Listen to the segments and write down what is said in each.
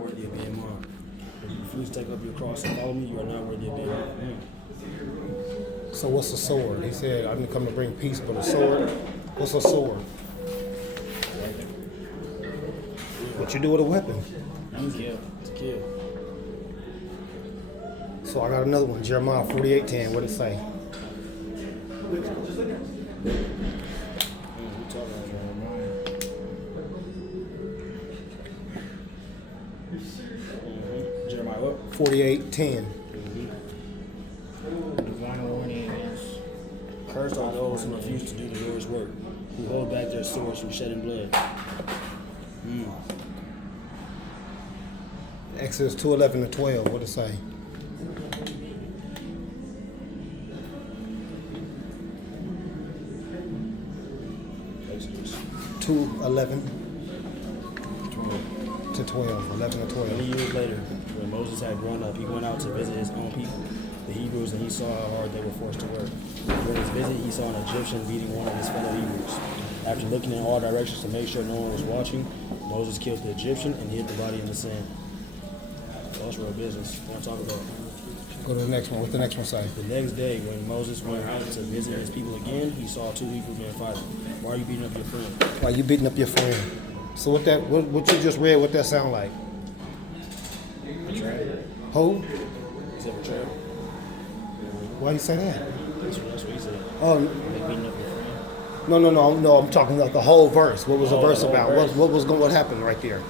worthy of being mine. If you refuse to take up your cross and follow me, you are not worthy of being mine. So what's a sword? He said, I didn't come to bring peace, but a sword. What's a sword? What you do with a weapon? To kill. So I got another one, Jeremiah 48:10. What did it say? We talking about Jeremiah. Jeremiah what? 48:10. Divine warning is Cursed are those who refuse to do the Lord's work, who hold back their swords from shedding blood. Exodus 2:11-12. What did it say? Exodus 2:11 12. to 12. 11 to 12. Many years later, when Moses had grown up, he went out to visit his own people, the Hebrews, and he saw how hard they were forced to work. During his visit, he saw an Egyptian beating one of his fellow Hebrews. After looking in all directions to make sure no one was watching, Moses killed the Egyptian and hid the body in the sand. So that's real business. What I'm talking about. Go to the next one. What's the next one say? The next day, when Moses went out to visit his people again, he saw two Hebrew men fighting. Why are you beating up your friend? Why you beating up your friend? So what you just read, what that sound like? Betrayal. Who? Is that betrayal? Why you say that? That's what he said. Oh, they beating up your friend. no. I'm talking about the whole verse. What was the Oh, verse the whole about? verse. What happened right there?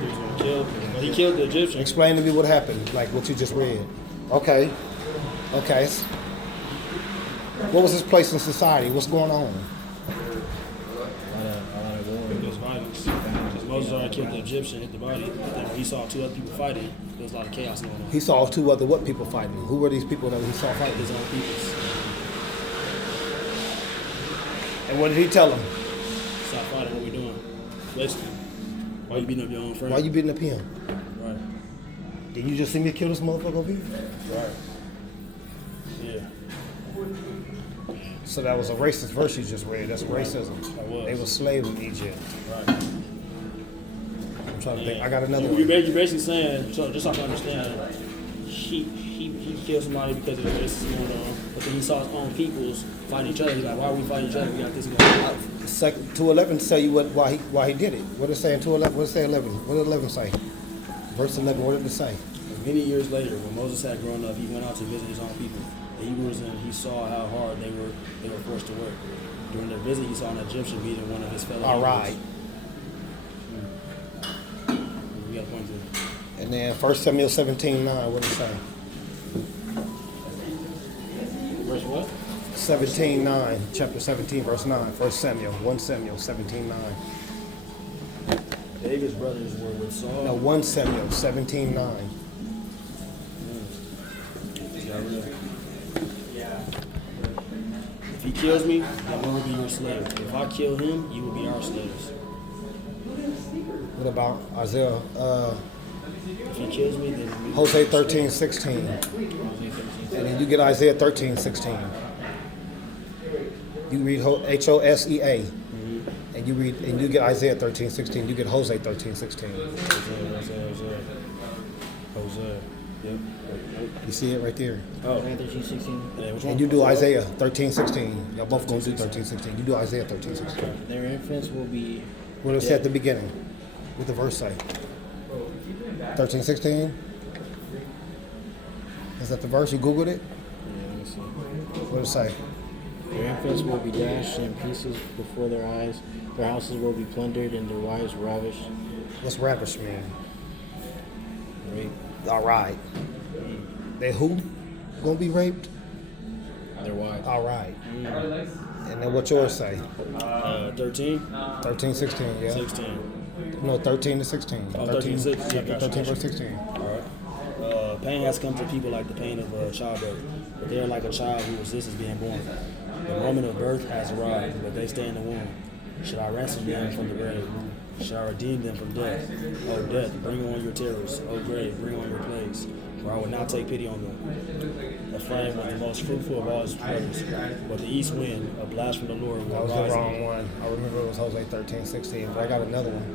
He was going to kill him. But he killed the Egyptian. Explain to me what happened, like what you just read. Okay. What was his place in society? What's going on? A lot of war. There's violence. Because Moses already killed the Egyptian, hit the body. But then when he saw two other people fighting, there was a lot of chaos going on. He saw two other what people fighting? Who were these people that he saw fighting? His own peoples. And what did he tell them? Stop fighting, what we doing? Basically. Why you beating up your own friend? Why you beating up him? Right. Did you just see me kill this motherfucker over here? Right. Yeah. So that was a racist verse you just read. That's racism. That was. They were slaves in Egypt. Right. I'm trying to think. I got another You're one. basically saying, so just so I can understand, he killed somebody because of the racism going on, but then he saw his own peoples fighting each other. He's like, why are we fighting each other? We got this going on. 2:11 tell you why he did it. What did it say in 2:11? What did it say 11? What did 11 say? Verse 11. What did it say? Many years later, when Moses had grown up, he went out to visit his own people, the Hebrews, and he saw how hard they were forced to work. During their visit, he saw an Egyptian beating one of his fellow All Hebrews. right. We got a point to. And then 1 Samuel 17:9. What did it say? Verse what? 17:9. Chapter 17, verse 9. 1 Samuel 17:9. David's brothers were with Saul. No, 1 Samuel 17:9. If he kills me, then we will be your slave. If I kill him, you will be our slaves. What about Isaiah? If he kills me, then we will Hosea 13:16. And then you get Isaiah 13:16. You read Hosea. And you get Isaiah 13:16. You get Hosea 13:16. Hosea. Yep. You see it right there. Oh. 13:16. Yeah, which one? And you do Isaiah 13:16. Y'all both gonna do 13:16. You do Isaiah 13:16. Their infants will be What did it say at the beginning? What the verse say? 13:16. Is that the verse? You Googled it? yeah, let me see. What did it say? Their infants will be dashed in pieces before their eyes. Their houses will be plundered and their wives ravished. What's ravish mean? Rape. All right. They who? Gonna be raped? Their wives. All right. And then what yours say? 13, 13:16, yeah? 16. No, 13 to 16. Oh, 13 to 16. Chapter Gotcha, 13, gotcha. verse 16. All right. Pain has come to people like the pain of childbirth, but they are like a child who resists being born. The moment of birth has arrived, but they stay in the womb. Should I ransom them from the grave? Should I redeem them from death? O death, bring on your terrors. O grave, bring on your plagues. For I will not take pity on them. Ephraim was the most fruitful of all his brothers, but the east wind, a blast from the Lord, That will was rise. the wrong one. I remember it was Hosea 13:16, but I got another one.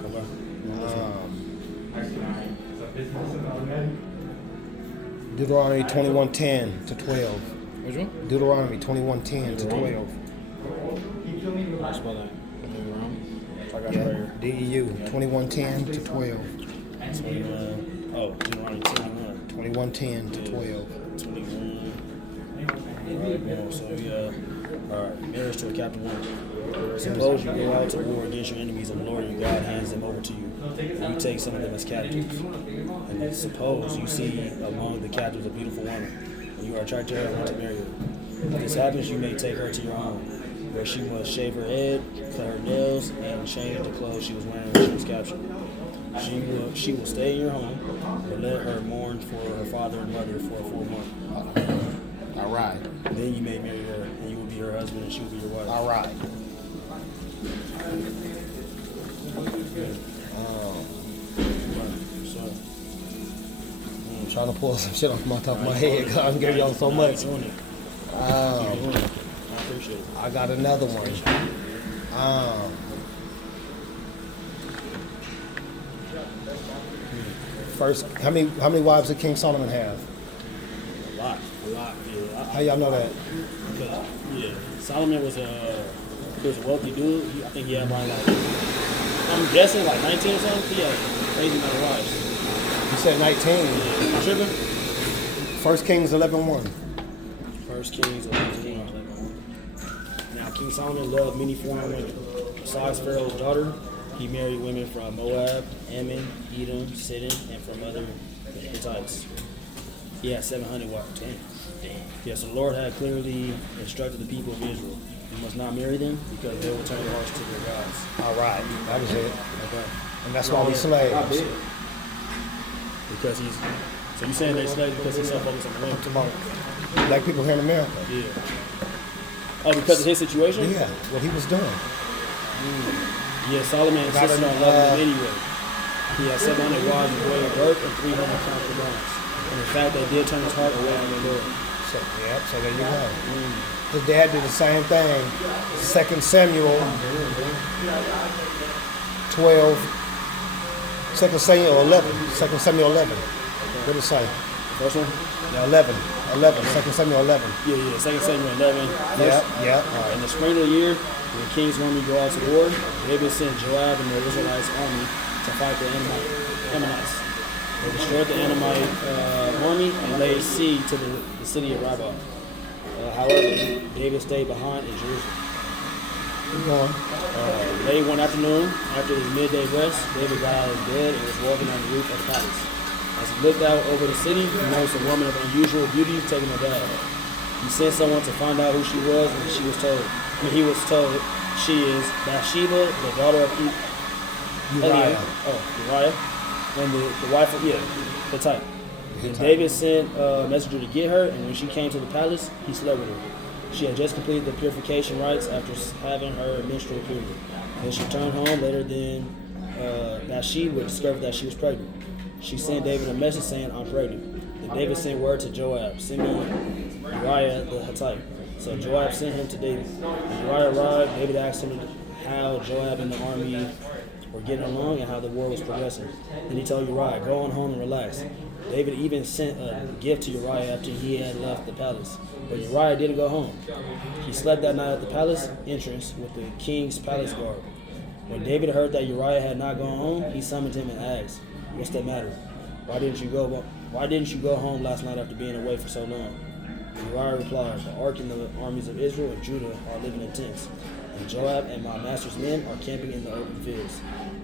Deuteronomy 21:10 to 12. Which one? Deuteronomy 21:10 to 12. I'll spell that. Maybe wrong. I got it right here. DEU 21:10 to 12. 21. Oh, Deuteronomy 21. 21:10 to 12. 21. Alright, well, so alright, marriage to a captive woman. Suppose you go out to war against your enemies and the Lord your God hands them over to you, and you take some of them as captives. And then suppose you see among the captives a beautiful woman, and you are attracted to her and want to marry her. If this happens, you may take her to your home, where she must shave her head, cut her nails, and change the clothes she was wearing when she was captured. She will stay in your home, but let her mourn for her father and mother for a full month. All right. Then you may marry her, and you will be her husband, and she will be your wife. All right. So, I'm trying to pull some shit off my top of my head because I'm giving y'all so much. I appreciate it. I got another one. First, how many wives did King Solomon have? A lot, yeah. How y'all know that? Because, yeah, Solomon was a wealthy dude. I think he had probably like, I'm guessing like 19 or something. He had a crazy amount of wives. You said 19. Yeah, am I tripping? First Kings 11:1. First Kings 11. Now, King Solomon loved many foreign women. Besides Pharaoh's daughter, he married women from Moab, Ammon, Edom, Sidon, and from other Hittites. He had 700 wives. Damn. Yeah, so the Lord had clearly instructed the people of Israel. You must not marry them because they will turn their hearts to their gods. All right, that was it. Okay. And that's why we slaves. Because he's. So you saying they're slaves because he's so focused on the women? Tomorrow. Black people here in America. Yeah. Oh, because of his situation? Yeah, what he was doing. Yeah, Solomon insisted on loving them anyway. He had 700 wives of royal birth and 300 concubines. And in fact, they did turn his heart away from the Lord. So there you go. His dad did the same thing. 2 Samuel 12. 2 Samuel 11. 2 Samuel 11. What did it say? First one? Yeah, 11. 11. 2 Samuel 11. Yeah. 2 Samuel 11. Yeah. All right. In the spring of the year, when the king's army go out to war, David sent Joab and the Israelites' army to fight the Ammonites. They destroyed the Ammonite army and laid siege to the city of Rabbah. However, David stayed behind in Jerusalem. Keep going. Late one afternoon, after his midday rest, David got out of his bed and was walking on the roof of the palace. As he looked out over the city, he noticed a woman of unusual beauty taking a bath. He sent someone to find out who she was, and he was told she is Bathsheba, the daughter of Uriah. Uriah, and the wife of Hittite. And David sent a messenger to get her, and when she came to the palace, he slept with her. She had just completed the purification rites after having her menstrual period. When she returned home later, then Bathsheba discovered that she was pregnant. She sent David a message saying, "I'm pregnant." Then David sent word to Joab, "Send me Uriah the Hittite." So Joab sent him to David. When Uriah arrived, David asked him how Joab and the army were getting along and how the war was progressing. Then he told Uriah, "Go on home and relax." David even sent a gift to Uriah after he had left the palace. But Uriah didn't go home. He slept that night at the palace entrance with the king's palace guard. When David heard that Uriah had not gone home, he summoned him and asked, "What's the matter? Why didn't you go home last night after being away for so long?" Uriah replied, "The ark and the armies of Israel and Judah are living in tents, and Joab and my master's men are camping in the open fields.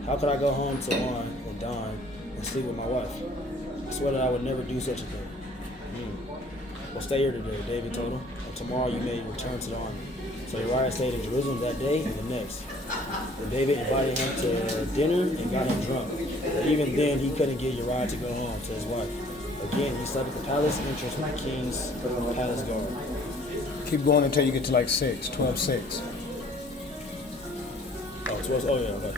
How could I go home to wine and dine and sleep with my wife? I swear that I would never do such a thing." "Well, stay here today," David told him, "and tomorrow you may return to the army." So Uriah stayed in Jerusalem that day and the next. And David invited him to dinner and got him drunk. But even then, he couldn't get Uriah to go home to his wife. Again, he slept at the palace entrance with the king's palace guard. Keep going until you get to like 6, 12:6. Oh, 12. Oh, yeah, okay.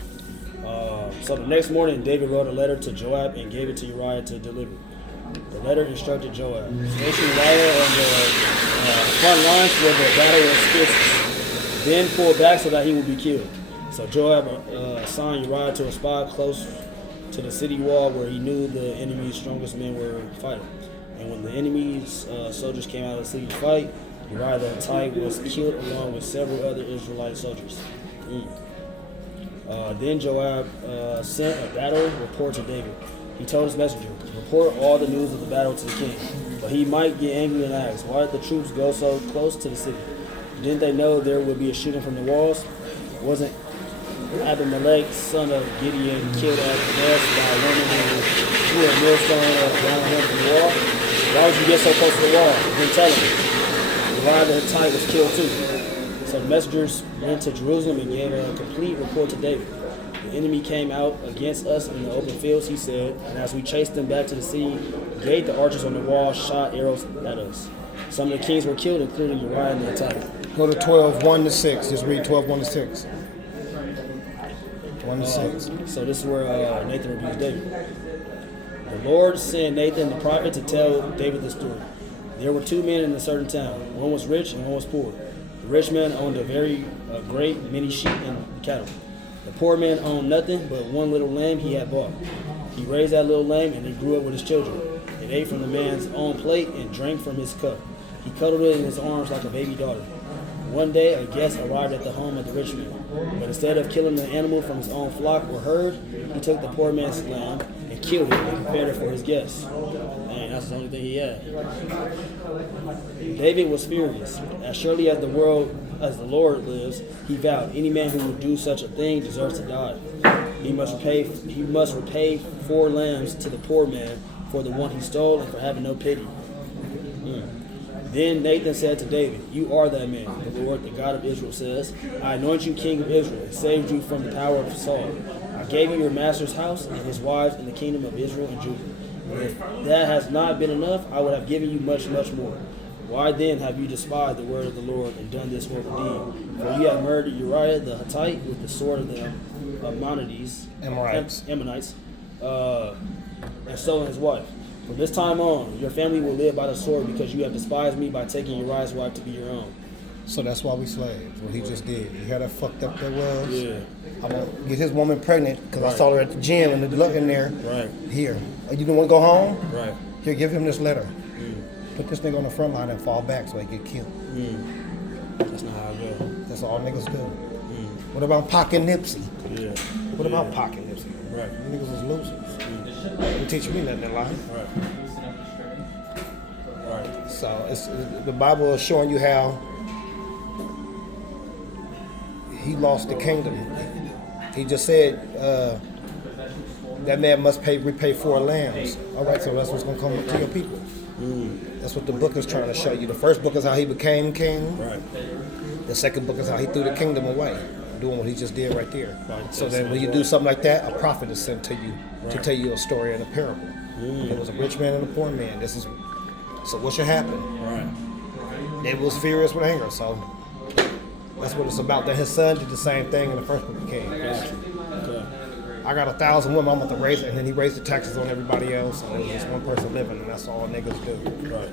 So the next morning, David wrote a letter to Joab and gave it to Uriah to deliver. The letter instructed Joab, "Station Uriah on the front lines where the battle was fiercest. Then pull back so that he will be killed." So Joab assigned Uriah to a spot close to the city wall where he knew the enemy's strongest men were fighting. And when the enemy's soldiers came out of the city to fight, Uriah the Hittite was killed along with several other Israelite soldiers. Then Joab sent a battle report to David. He told his messenger, report all the news of the battle to the king. But he might get angry and ask, why did the troops go so close to the city? Didn't they know there would be a shooting from the walls? Wasn't Abimelech, son of Gideon, killed at Kadesh by a woman who threw a millstone around him from the wall? Why would you get so close to the wall? Then tell him. Uriah the Hittite was killed too. So the messengers went to Jerusalem and gave a complete report to David. The enemy came out against us in the open fields, he said, and as we chased them back to the sea gate, the archers on the wall shot arrows at us. Some of the kings were killed, including Uriah the Hittite. Go to 12, 1-6. Just read 12, 1-6. 1-6. So this is where Nathan rebukes David. The Lord sent Nathan the prophet to tell David the story. There were two men in a certain town. One was rich and one was poor. The rich man owned a very great many sheep and cattle. The poor man owned nothing but one little lamb he had bought. He raised that little lamb and it grew up with his children. It ate from the man's own plate and drank from his cup. He cuddled it in his arms like a baby daughter. One day, a guest arrived at the home of the rich man. But instead of killing the animal from his own flock or herd, he took the poor man's lamb and killed it and prepared it for his guests. And that's the only thing he had. David was furious. As surely as the Lord lives, he vowed, any man who would do such a thing deserves to die. He must repay 4 lambs to the poor man for the one he stole and for having no pity. Then Nathan said to David, you are that man. The Lord, the God of Israel, says, I anoint you king of Israel and saved you from the power of Saul. I gave you your master's house and his wives in the kingdom of Israel and Judah. And if that has not been enough, I would have given you much, much more. Why then have you despised the word of the Lord and done this horrible deed? For you have murdered Uriah the Hittite with the sword of the Ammonites, and stolen his wife. From this time on, your family will live by the sword because you have despised me by taking Uriah's wife to be your own. So that's why we slaves. What he just did. You hear how fucked up that was? Yeah. I'm going to get his woman pregnant because I saw her at the gym and the look in there. Right. Here. Oh, you don't want to go home? Right. Here, give him this letter. Put this nigga on the front line and fall back so he get killed. That's not how it goes. That's all niggas do. What about Pac and Nipsey? Yeah. What about Pac and Nipsey? Right. You niggas was losers. Didn't teach me nothing in life. Right. So the Bible is showing you how he lost the kingdom. He just said that man must repay 4 lambs. All right, so that's what's going to come to your people. That's what the book is trying to show you. The first book is how he became king. Right. The second book is how he threw the kingdom away, doing what he just did right there. Right. So then when you do something like that, a prophet is sent to you to tell you a story and a parable. There was a rich man and a poor man. So what should happen? Right. David was furious with anger, so that's what it's about. Then his son did the same thing in the first book of Kings. Gotcha. Okay. I got 1,000 women, I'm about to raise it, and then he raised the taxes on everybody else, and there was just one person living, and that's all niggas do. Right.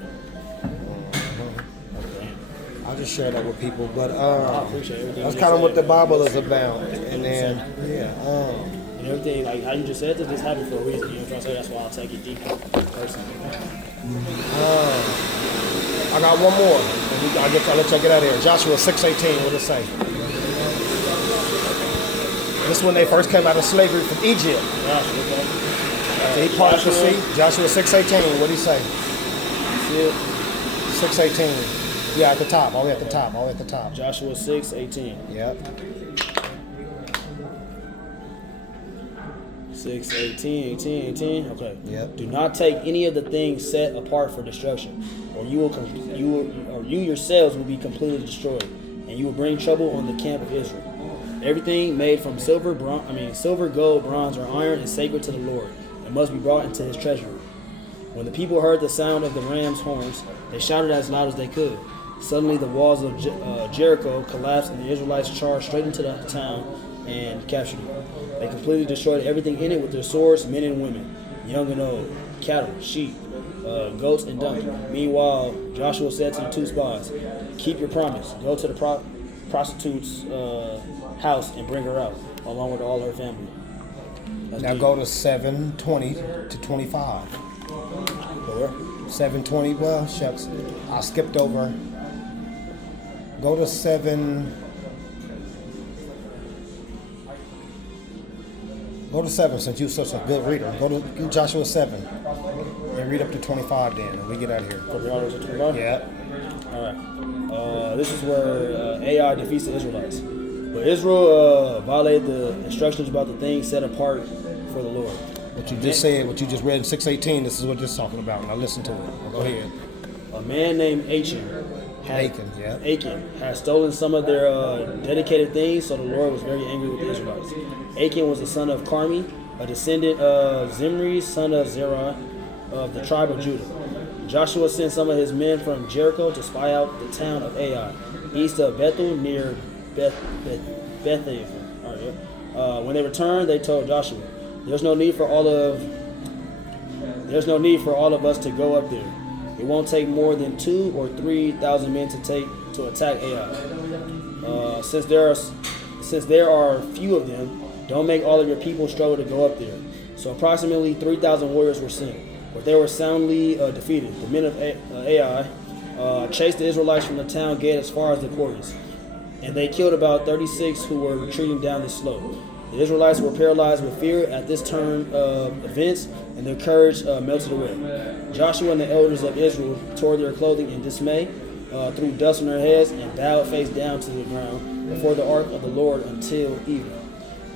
I'll just share that with people, but I appreciate everything. that's you kind of said, what the man. Bible is about. And then, And everything, like how you just said this happened for a reason. You know what I'm trying to say? That's why I'll take it deeper personally. I got one more. I'll let y'all get out of here. Joshua 6:18, what does it say? This is when they first came out of slavery from Egypt. Gotcha, okay. After he parted the sea, Joshua 6:18, what did he say? See it? 6:18. Yeah, at the top, all the way at the top, all the way at the top. Joshua 6:18. Yep. 18. Okay. Yep. Do not take any of the things set apart for destruction, or you yourselves will be completely destroyed, and you will bring trouble on the camp of Israel. Everything made from silver, gold, bronze, or iron is sacred to the Lord, and must be brought into his treasury. When the people heard the sound of the ram's horns, they shouted as loud as they could. Suddenly the walls of Jericho collapsed, and the Israelites charged straight into the town and captured it. They completely destroyed everything in it with their swords, men and women, young and old, cattle, sheep, goats, and donkeys. Meanwhile, Joshua said to the 2 spies, keep your promise. Go to the prostitute's house and bring her out, along with all her family. That's Now deep. go to 7:20 to 25. Where? 7:20. Well, shucks, I skipped over. Go to 7. Go to 7 since you're such a good reader. Go to Joshua 7 and read up to 25 then, and we get out of here. From the audience to 25? Yeah. All right. This is where AI defeats the Israelites. But Israel violated the instructions about the things set apart for the Lord. What you just said, what you just read in 6:18, this is what this is talking about. Now listen to it. Go ahead. A man named Achan had stolen some of their dedicated things, so the Lord was very angry with the Israelites. Achan was the son of Carmi, a descendant of Zimri, son of Zerah, of the tribe of Judah. Joshua sent some of his men from Jericho to spy out the town of Ai, east of Bethel, near Bethel. When they returned, they told Joshua, "There's no need for all of us to go up there. It won't take more than 2,000 or 3,000 men to attack Ai. Since there are few of them, don't make all of your people struggle to go up there." So approximately 3,000 warriors were sent, but they were soundly defeated. The men of Ai chased the Israelites from the town gate as far as the quarries, and they killed about 36 who were retreating down the slope. The Israelites were paralyzed with fear at this turn of events, and their courage melted away. Joshua and the elders of Israel tore their clothing in dismay, threw dust on their heads, and bowed face down to the ground before the ark of the Lord until evening.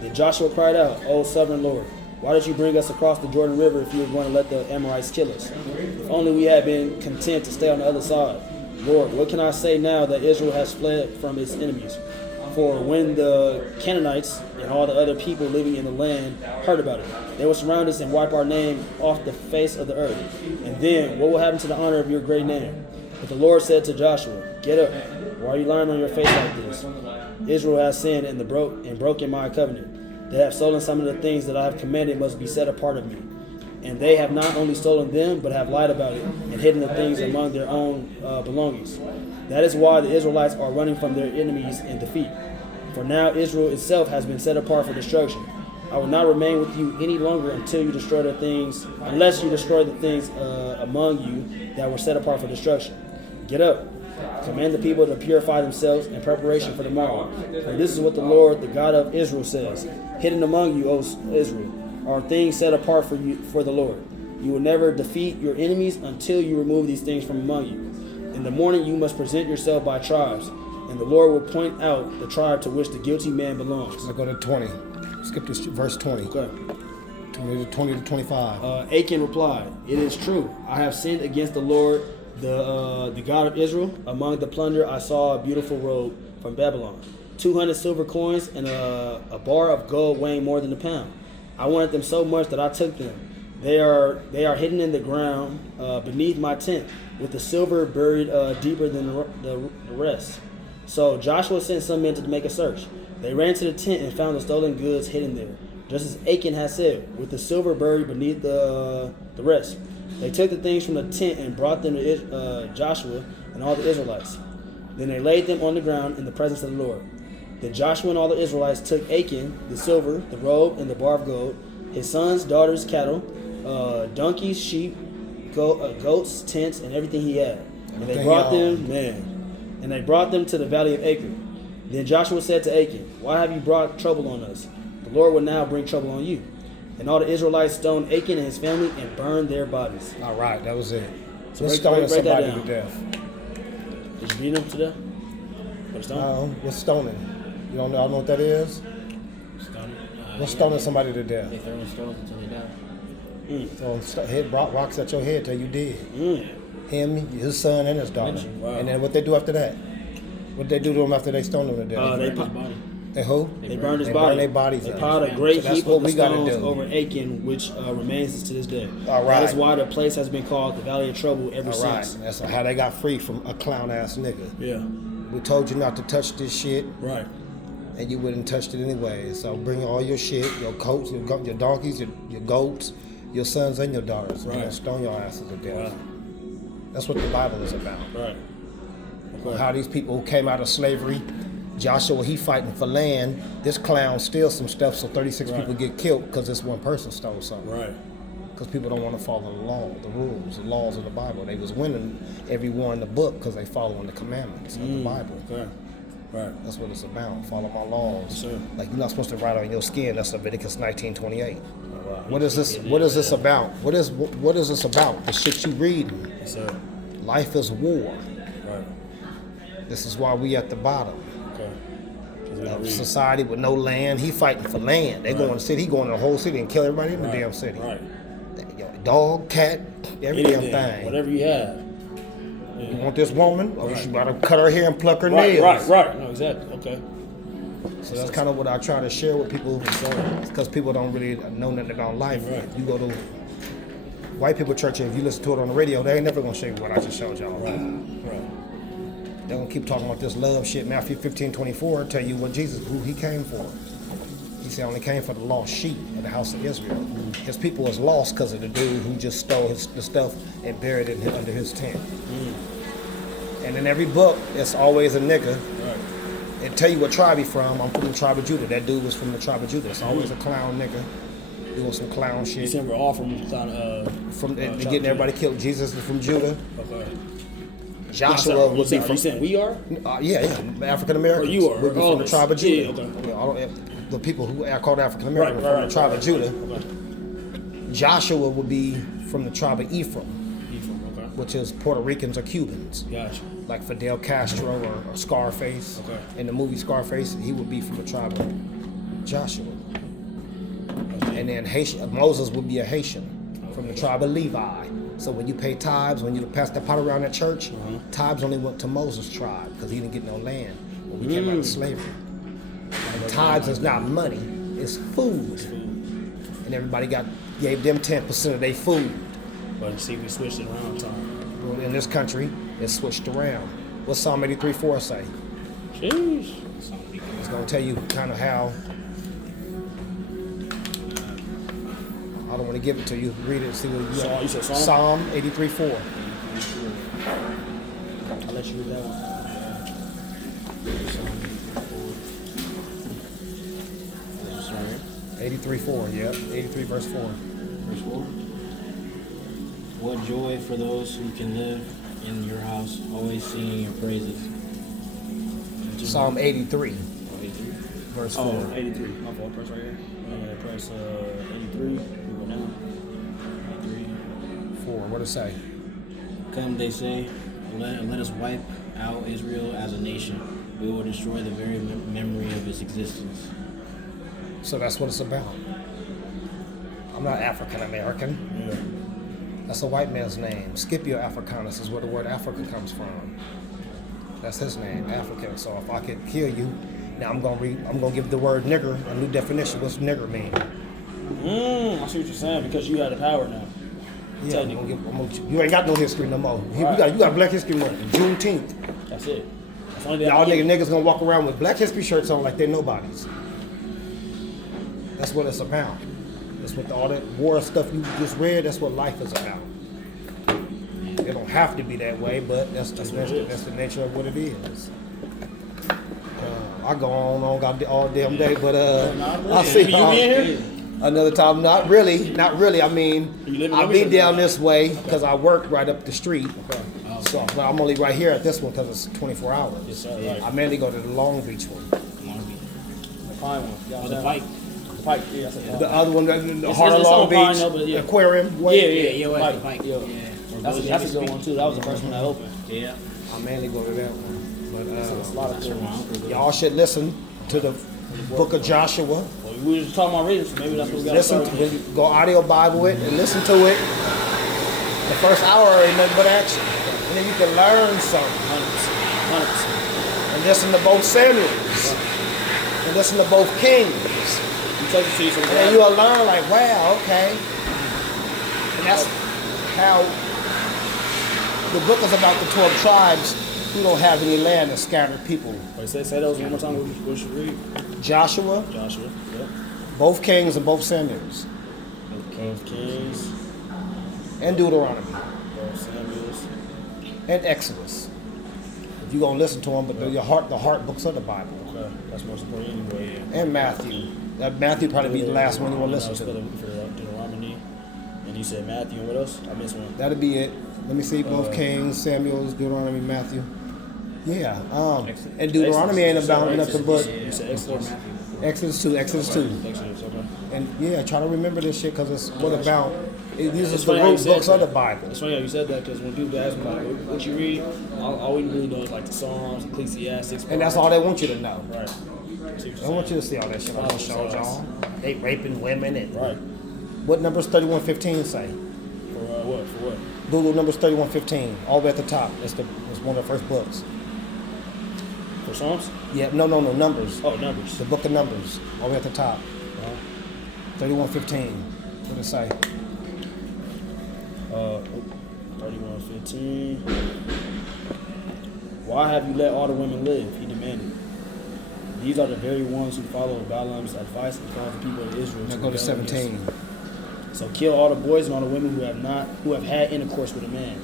Then Joshua cried out, "O sovereign Lord, why did you bring us across the Jordan River if you were going to let the Amorites kill us? If only we had been content to stay on the other side. Lord, what can I say now that Israel has fled from its enemies? For when the Canaanites and all the other people living in the land heard about it, they will surround us and wipe our name off the face of the earth. And then, what will happen to the honor of your great name?" But the Lord said to Joshua, "Get up. Why are you lying on your face like this? Israel has sinned and broken my covenant. They have stolen some of the things that I have commanded must be set apart of me. And they have not only stolen them, but have lied about it and hidden the things among their own belongings. That is why the Israelites are running from their enemies in defeat. For now Israel itself has been set apart for destruction. I will not remain with you any longer unless you destroy the things among you that were set apart for destruction. Get up, command the people to purify themselves in preparation for tomorrow. For this is what the Lord, the God of Israel, says: Hidden among you, O Israel, are things set apart for the Lord. You will never defeat your enemies until you remove these things from among you. In the morning you must present yourself by tribes, and the Lord will point out the tribe to which the guilty man belongs." Let's go to 20. Skip to verse 20. Okay. 20 to 25. Achan replied, "It is true. I have sinned against the Lord, the God of Israel. Among the plunder I saw a beautiful robe from Babylon, 200 silver coins, and a bar of gold weighing more than a pound. I wanted them so much that I took them. They are hidden in the ground beneath my tent, with the silver buried deeper than the rest." So Joshua sent some men to make a search. They ran to the tent and found the stolen goods hidden there, just as Achan had said, with the silver buried beneath the rest. They took the things from the tent and brought them to Joshua and all the Israelites. Then they laid them on the ground in the presence of the Lord. Then Joshua and all the Israelites took Achan, the silver, the robe, and the bar of gold, his sons, daughters, cattle, donkeys, sheep, goats, tents, and everything he had. And they brought them to the valley of Acre. Then Joshua said to Achan, "Why have you brought trouble on us? The Lord will now bring trouble on you." And all the Israelites stoned Achan and his family and burned their bodies. All right, that was it. So Let's break stone that somebody down. to death. Did you beat them to death? What, stone? What's stoning? You don't know what that is? What's stoning somebody to death? They throwing stones until they die. Hit rocks at your head till you dead. Him, his son, and his daughter. Wow. And then what they do after that? What they do to him after they stone him to death? They They who? They burned his They body. burn their bodies They up. piled a great So that's heap what of we gotta stones do. over Achan, which remains to this day. All right. That is why the place has been called the Valley of Trouble ever All right. since. That's how they got free from a clown ass nigga. Yeah. We told you not to touch this shit, Right. and you wouldn't touch it anyway. So bring all your shit, your coats, your donkeys, your goats, your sons and your daughters. We're Right. gonna stone your asses to death. Wow. That's what the Bible is about. Right. Okay. How these people who came out of slavery Joshua, he fighting for land. This clown steals some stuff, so 36 people get killed because this one person stole something. Right. Because people don't want to follow the law, the rules, the laws of the Bible. They was winning every war in the book because they following the commandments of the Bible. Okay. Right. That's what it's about. Follow my laws. Yes, sir. Like you're not supposed to write on your skin. That's Leviticus 19:28. Oh, wow. What is this? What is this about? What is this about? The shit you reading. Yes, sir. Life is war. Right. This is why we at the bottom. Okay. 'Cause we don't read. Society with no land. He fighting for land. They Right. go in the city. He going to the whole city and kill everybody in the Right. damn city. Right. Dog, cat, every Anything, damn thing. whatever you have. You want this woman? Oh, Right. she gotta cut her hair and pluck her Right, nails. right. No, exactly. Okay. So that's kind of what I try to share with people, because people don't really know nothing about life. Right. You go to white people church, and if you listen to it on the radio, they ain't never gonna show you what I just showed y'all. Right. Right. They're gonna keep talking about this love shit. Matthew 15:24 tell you what Jesus, who he came for. He said, I only came for the lost sheep of the house of Israel. His people was lost because of the dude who just stole the stuff and buried it under his tent. And in every book, it's always a nigga. Right. It tell you what tribe he from. I'm from the tribe of Judah. That dude was from the tribe of Judah. It's always a clown nigga doing some clown You shit. said we're all from Getting everybody killed. Jesus is from Judah. Okay. Joshua would be Are from. you saying we are? Yeah. African Americans. Or you are, would be all from the of us. tribe of Yeah, Judah. okay. All the people who are called African Americans Right, from the tribe of Judah. Okay. Joshua would be from the tribe of Ephraim, Okay. which is Puerto Ricans or Cubans. Gotcha. Like Fidel Castro or Scarface. Okay. In the movie Scarface, he would be from the tribe of Joshua. And then Moses would be a Haitian from the tribe of Levi. So when you pay tithes, when you pass the pot around at church, tithes only went to Moses' tribe because he didn't get no land when we came out of slavery. And tithes is not money, it's food. And everybody gave them 10% of their food. But see, we switched it around time. Well, in this country, it's switched around. What's Psalm 83:4 say? Jeez. It's going to tell you kind of how. I don't want to give it to you. Read it and see what you got. You said Psalm? Psalm 83:4. I'll let you read that one. 83:4, yep. 83 verse 4. Verse 4. What joy for those who can live in your house, always singing your praises. Psalm 83, 83. verse 4. Oh, 83. My fault. Press right here. Press 83. We go down. 83. 4. What does it say? Come, they say, let us wipe out Israel as a nation. We will destroy the very memory of its existence. So that's what it's about. I'm not African American. Yeah. That's a white man's name. Scipio Africanus is where the word Africa comes from. That's his name, African. So if I could kill you, now I'm gonna give the word nigger a new definition. What's nigger mean? I see what you're saying because you have the power now. Yeah, you ain't got no history no more. Right. You got Black History Month, Juneteenth. That's it. That's the only thing Y'all I get. niggas gonna walk around with Black History shirts on like they're nobodies. That's what it's about. That's what all that war stuff you just read. That's what life is about. It don't have to be that way, but that's the nature of what it is. I go on all damn day, but I'll see You in here? another time. Not really. I mean, You living I'll over be here? down this way because I work right up the street. Okay. So, but I'm only right here at this one because it's 24 hours. Yes, sir. Right. I mainly go to the Long Beach one. The pine one. Oh, the fight. The pike. Yeah, that's a The other one, the Heart of it's Long on Pine, Beach, though, but yeah. Aquarium. Yeah. Right, Pike. the fight. Yeah. That's a good one too. That was the first one I opened. Yeah. I mainly go to that one. But That's a lot of good ones. y'all should listen to the Book of Joshua. Well, we were just talking about reading, so maybe that's what we got to Listen start to with. it. Go audio Bible it and listen to it. The first hour ain't nothing but action. And then you can learn something. 100%. And listen to both Samuels. And listen to both Kings. You take it to you some And then you'll learn like, wow, okay. And that's how the book is about the 12 tribes who don't have any land and scattered people. Wait, say those one more time. What should we read? Joshua, Joshua. Yep. both Kings and both Samuels. Kings. And Deuteronomy. Both Samuels. And Exodus. If you're going to listen to them, but the heart books of the Bible. Okay. Okay, that's more support anyway. And Matthew. That Matthew probably be the last one you want to listen to. Deuteronomy. And you said Matthew and what else? I missed one. That'd be it. Let me see, both Kings, Samuel's, Deuteronomy, Matthew. Yeah. And Deuteronomy ain't about nothing but You said Exodus. Exodus 2, Exodus, okay. And yeah, try to remember this shit because it's what about. These It's are funny the how you root said books of the that. Bible. It's funny how you said that because when people ask me like, what you read, all we really know is like the Psalms, Ecclesiastes. And that's all they want you to know. Right. They want you to see all that shit I just showed y'all. They raping women and Right. what Numbers 31:15 say? For what? For what? Google Numbers 31:15, all the way at the top. It's one of the first books. For Psalms? Yeah, no, Numbers. Oh, Numbers. The book of Numbers, all the way at the top. Uh-huh. 31:15. What does it say? 31:15. Why have you let all the women live? He demanded. These are the very ones who follow Balaam's advice and caused the people of Israel Now to go to rebel 17. against him. So kill all the boys and all the women who have had intercourse with a man.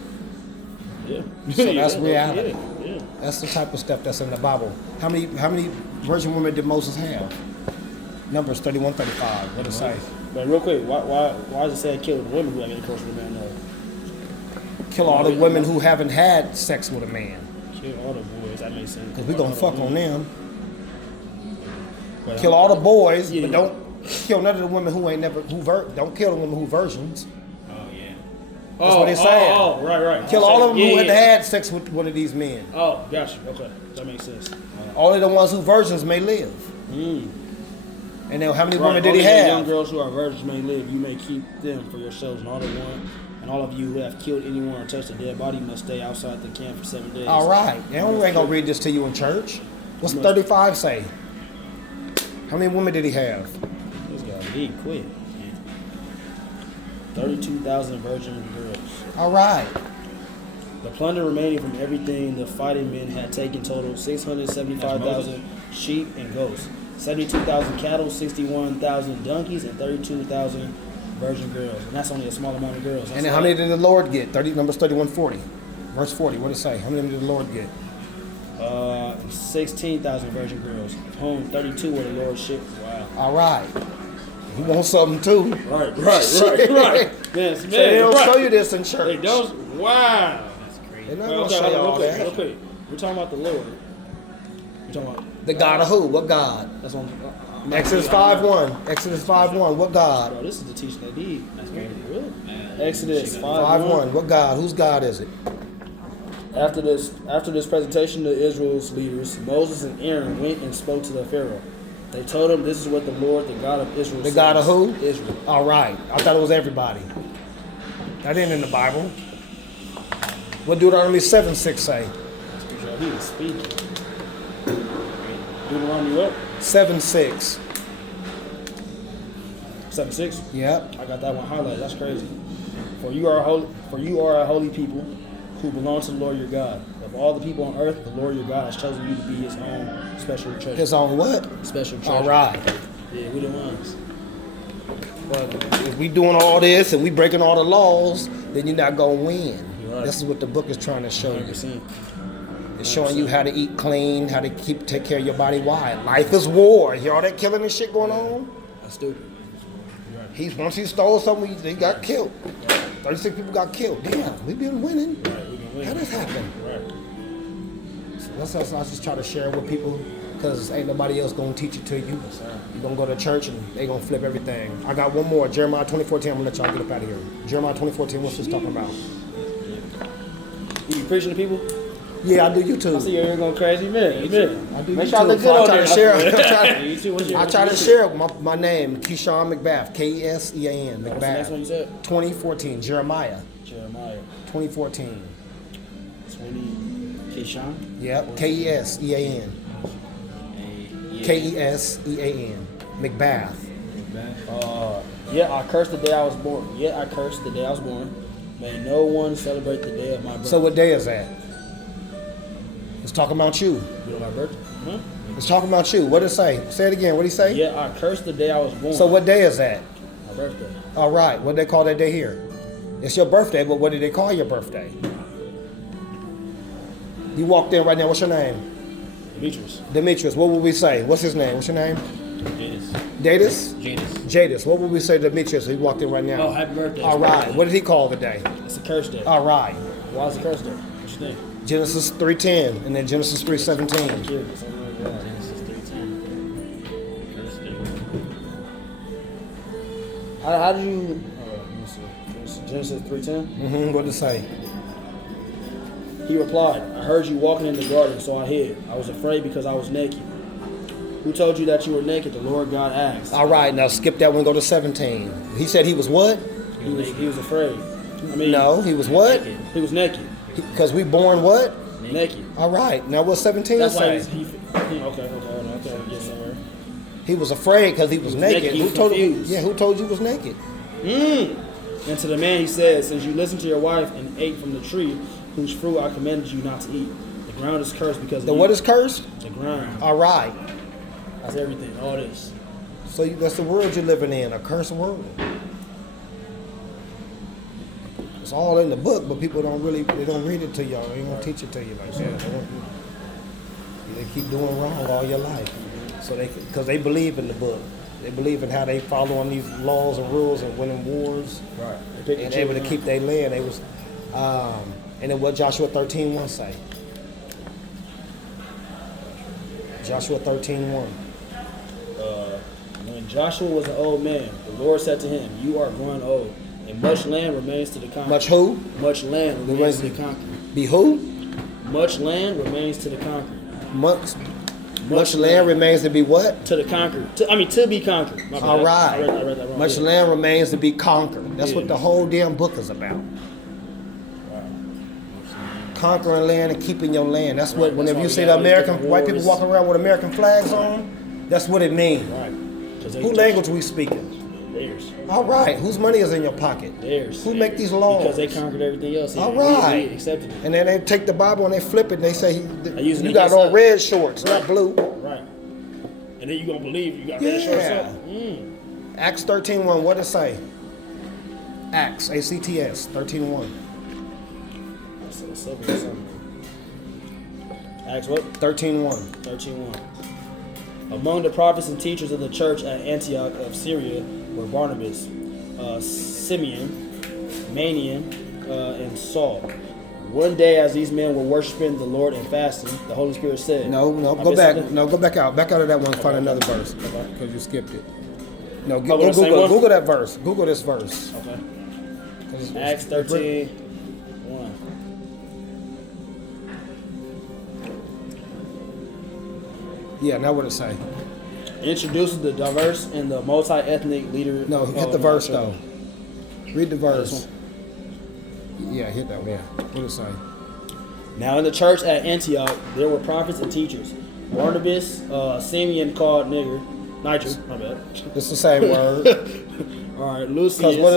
Yeah. So that's reality. Yeah. That's the type of stuff that's in the Bible. How many virgin women did Moses have? Numbers 31:35. What does it say? But real quick, why does it say kill the women who have intercourse with a man? No. Kill all the women who haven't had sex with a man. Kill all the boys. That makes sense. Because we're going to fuck on them. But Kill all the boys, Yeah, but yeah. don't kill none of the women who ain't never, don't kill the women who virgins. Oh yeah. That's what it's saying. Oh, right. Kill all of them who Yeah, had yeah. had sex with one of these men. Oh, gotcha. Okay, that makes sense. Only the ones who virgins may live. And then how many women did he Only the young have? girls who are virgins may live. You may keep them for yourselves, and all of you who have killed anyone or touched a dead body must stay outside the camp for 7 days. All right. They ain't going to read this to you in church. What's 35 say? How many women did he have? This guy, he quit. 32,000 virgin girls. All right. The plunder remaining from everything the fighting men had taken totaled 675,000 sheep and goats, 72,000 cattle, 61,000 donkeys, and 32,000 virgin girls. And that's only a small amount of girls. And then how many did the Lord get? Numbers 31:40. Verse 40. What did it say? How many did the Lord get? 16,000 virgin girls, of whom 32 were the Lord's ship. Wow. All right. He wants something too. Right. Yes, man. They don't right. show you this in church. They don't. Wow. That's crazy. They're not Well, going to okay, show you real all quick, that. real quick. We're talking about the Lord. We're talking about The God of who? What God? that's on. Exodus 5:1. Exodus 5:1. What God? Bro, this is the teaching they need. That's crazy. Really? Exodus 5:1. What God? Whose God is it? After this presentation to Israel's leaders, Moses and Aaron went and spoke to the Pharaoh. They told him, "This is what the Lord, the God of Israel, The says." God of who? Israel. All right. I thought it was everybody. That ain't in the Bible. What Deuteronomy 7:6 say? He is speaking. Deuteronomy what? 7:6. 7:6. Yep. I got that one highlighted. That's crazy. For you are a holy people who belong to the Lord your God. Of all the people on earth, the Lord your God has chosen you to be His own special treasure. His own what? Special treasure. All right. Yeah, we the ones. But if we doing all this and we breaking all the laws, then you're not gonna win. Right. This is what the book is trying to show you. 100%. It's showing you how to eat clean, how to take care of your body. Why? Life is war. You hear all that killing and shit going on? That's stupid. Once he stole something, he got killed. 36 people got killed. Damn, we've been winning. Right, we been winning. How does happen? Right. So I just try to share it with people because ain't nobody else gonna teach it to you. You're gonna go to church and they gonna flip everything. I got one more, Jeremiah 24:10. I'm gonna let y'all get up out of here. Jeremiah 24:10. What's this talking about? You be preaching to people? Yeah, I do I see YouTube. you're going crazy, man. I do Make sure I YouTube. look So good I on try there. to share. You too. What's your- I try to what's share my name, Keyshawn McBath, Kesean What's the next one you McBath. said? 2014, Jeremiah, Jeremiah 2014. 20. Keyshawn. Yep, Kesean, Kesean, McBath. Yeah, I cursed the day I was born. Yeah, I cursed the day I was born. May no one celebrate the day of my birth. So what day is that? It's talking about you. You know my birthday? Huh? It's talking about you. What did it say? Say it again. What did he say? Yeah, I cursed the day I was born. So what day is that? My birthday. All right. What do they call that day here? It's your birthday, but what do they call your birthday? You walked in right now. What's your name? Demetrius. What would we say? What's his name? What's your name? Datus? Jadis. What would we say to Demetrius? He walked in right now. Oh, happy birthday. All right. What did he call the day? It's a curse day. All right. Why is it a curse day? What you think? Genesis 3:10 and then Genesis 3:17. Genesis 3:10. Curse day. How do you? Genesis 3:10. What did it say? He replied, I heard you walking in the garden, so I hid. I was afraid because I was naked. Who told you that you were naked? The Lord God asked. All right, now skip that one, go to 17. He said he was what? He was afraid. I mean, no, he was what? He was naked. Because we born what? Naked. All right, now what 17 That's say? Okay, get somewhere. He was afraid because he was naked. He was who told confused. who told you he was naked? And to the man he said, since you listened to your wife and ate from the tree whose fruit I commanded you not to eat, the ground is cursed because of you. What is cursed? The ground. All right. That's everything. All this. So that's the world you're living in, a cursed world. It's all in the book, but people don't read it to y'all. They don't teach it to you like that. They keep doing wrong all your life. So because they believe in the book. They believe in how they follow on these laws and rules and winning wars. Right. And able to keep their land. They was and then what Joshua 13:1 say? Joshua 13:1. When Joshua was an old man, the Lord said to him, you are growing old, and much land remains to the conquer. Much who? Much land remains to the conquer. Be who? Much land remains to the conquer. Much land remains to be what? To the conquered. To be conquered. My bad. All right. I read that wrong. Much land remains to be conquered. That's what the whole damn book is about. Conquering land and keeping your land. That's what. Whenever you see the white people walking around with American flags on, that's what it means. Right. Who language we speaking? Theirs. All right. Whose money is in your pocket? Theirs. Who make these laws? Because they conquered everything else. All right. We accepted it. And then they take the Bible and they flip it. And they say you got on on red shorts, not blue. Right. And then you gonna believe you got red shorts up. Acts 13:1. What does it say? Acts, ACTS 13:1. Acts what? 13:1. 13:1. Among the prophets and teachers of the church at Antioch of Syria were Barnabas, Simeon, Manaen, and Saul. One day, as these men were worshiping the Lord and fasting, the Holy Spirit said, No, go back. No, go back out. Back out of that one and find another verse. Because you skipped it. No, Google that verse. Google this verse. Okay. Acts 13:1. Yeah, now what it say? Introduces the diverse and the multi-ethnic leader. No, hit the verse though. Read the verse. Yeah, hit that one. Yeah. What did it say? Now in the church at Antioch, there were prophets and teachers. Barnabas, Simeon called Niger, my bad. It's the same word. All right, Lucius. Because what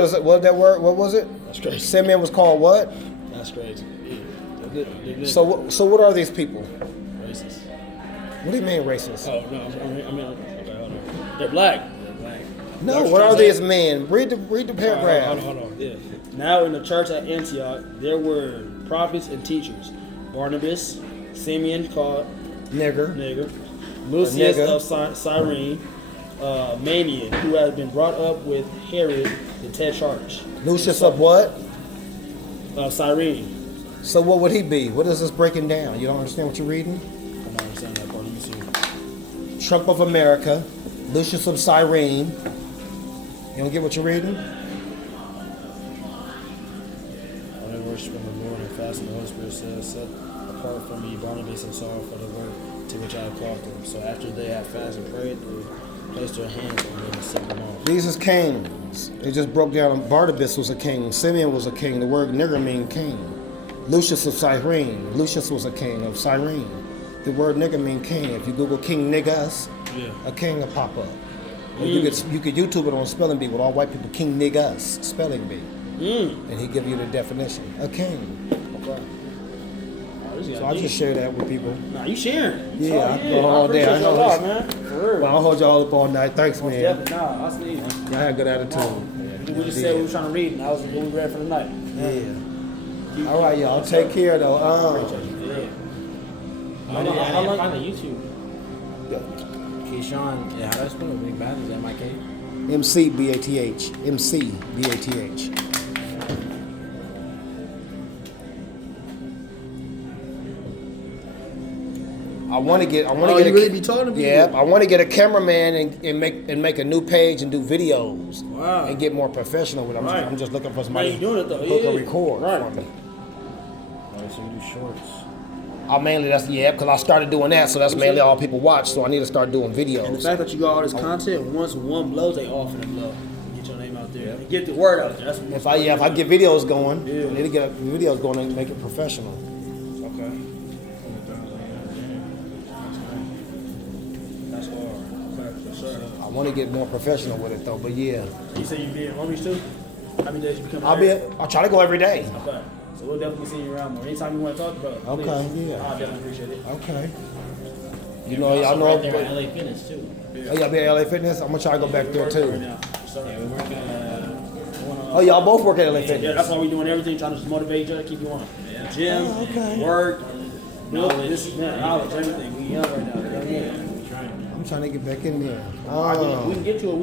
is it? What that word? What was it? That's crazy. Simeon was called what? That's crazy. So what are these people? Racist. What do you mean racist? Oh no, okay, hold on. They're black. No, what are these men? Read the paragraph. Hold on. Yeah. Now in the church at Antioch, there were prophets and teachers. Barnabas, Simeon called Nigger. Lucius of Cyrene, Manaen, who had been brought up with Herod the Tetrarch. Lucius of what? Cyrene. So what would he be? What is this breaking down? You don't understand what you're reading? I don't understand that part. Let me see. Trump of America, Lucius of Cyrene. You don't get what you're reading? When they worship the Lord and fasting, the Holy Spirit says, set apart from me Barnabas and Saul for the work to which I have called them. So after they had fasted and prayed, they placed their hands on them and sent them off. These is kings. It just broke down. Barnabas was a king. Simeon was a king. The word nigger means king. Lucius of Cyrene. Lucius was a king of Cyrene. The word nigger means king. If you Google King Niggas, a king will pop up. Or you could YouTube it on Spelling Bee with all white people. King Niggas, Spelling Bee. And he give you the definition. A king. Okay. So I just share that with people. Nah, you sharing. Yeah, I go all day. I know lot, man. For real. Well, I'll hold y'all up all night. Thanks, man. Definitely. Nah, I see. Y'all had a good attitude. We just said we were trying to read, and I was we ready for the night. Yeah. All right, y'all. Take care, though. I didn't long? find the YouTube. Keyshawn, yeah, how do I spell it? Big Bath, is that my K? MCBATH. MCBATH. I want to get. You really be talking to people? Yeah, I want to get a cameraman and make a new page and do videos. Wow. And get more professional with it. Right. I'm just looking for somebody Now you doing it, though. who can Yeah. record Right. for me. Oh, so you do shorts. Because I started doing that, so that's mainly all people watch. So I need to start doing And the videos. fact that you got all this content, once one blows, they all finna blow. Get your name out there. And get the word out there. That's what If I get videos going, Yeah. I need to get videos going and make it professional. Okay. That's hard. Okay, for sure. I want to get more professional with it though, but yeah, You say you be in homies too? How many days you become? I'll try to go every day. Okay. So we'll definitely see you around more. Anytime you want to talk, bro. Please. Okay, yeah. I definitely appreciate it. Okay. You know, y'all know. Right there at LA Fitness too. Oh, y'all be at LA Fitness? I'm gonna try to go back there Right too. now. Yeah, we work at Oh, y'all both work at LA Yeah, Fitness? that's why we're doing everything, trying to just motivate each other, keep you on. Yeah. Gym, Oh, okay. work, Knowledge. this is knowledge, everything. We young right now. we trying. I'm trying to get back in there. We can get to it.